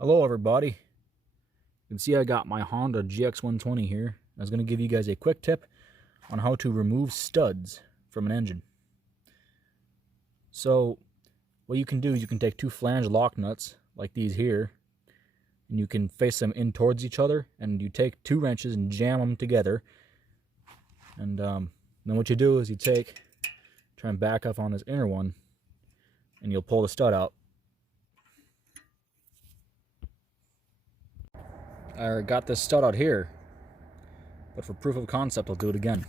Hello everybody. You can see I got my Honda GX120 here. I was going to give you guys a quick tip on how to remove studs from an engine. So what you can do is you can take two flange lock nuts like these here, and you can face them in towards each other, and you take two wrenches and jam them together. And then what you do is you try and back up on this inner one, and you'll pull the stud out. I got this stud out here, but for proof of concept I'll do it again.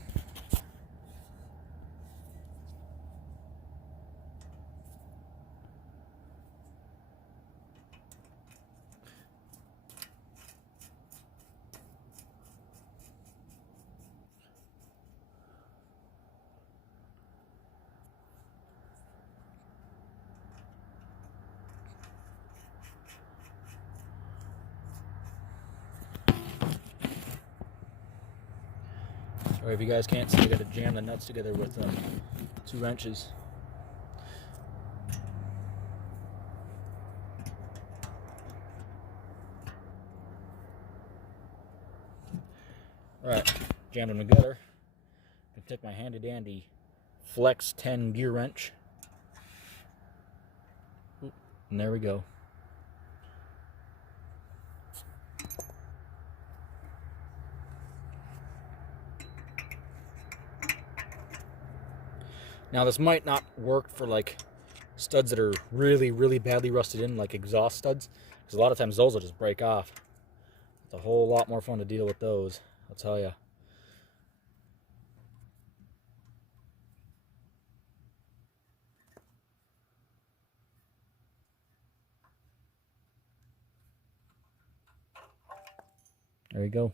Or if you guys can't see, I got to jam the nuts together with two wrenches. Alright, jammed them together. I can take my handy dandy Flex 10 gear wrench. And there we go. Now this might not work for like studs that are really badly rusted in, like exhaust studs, because a lot of times those will just break off. It's a whole lot more fun to deal with those, I'll tell you. There you go.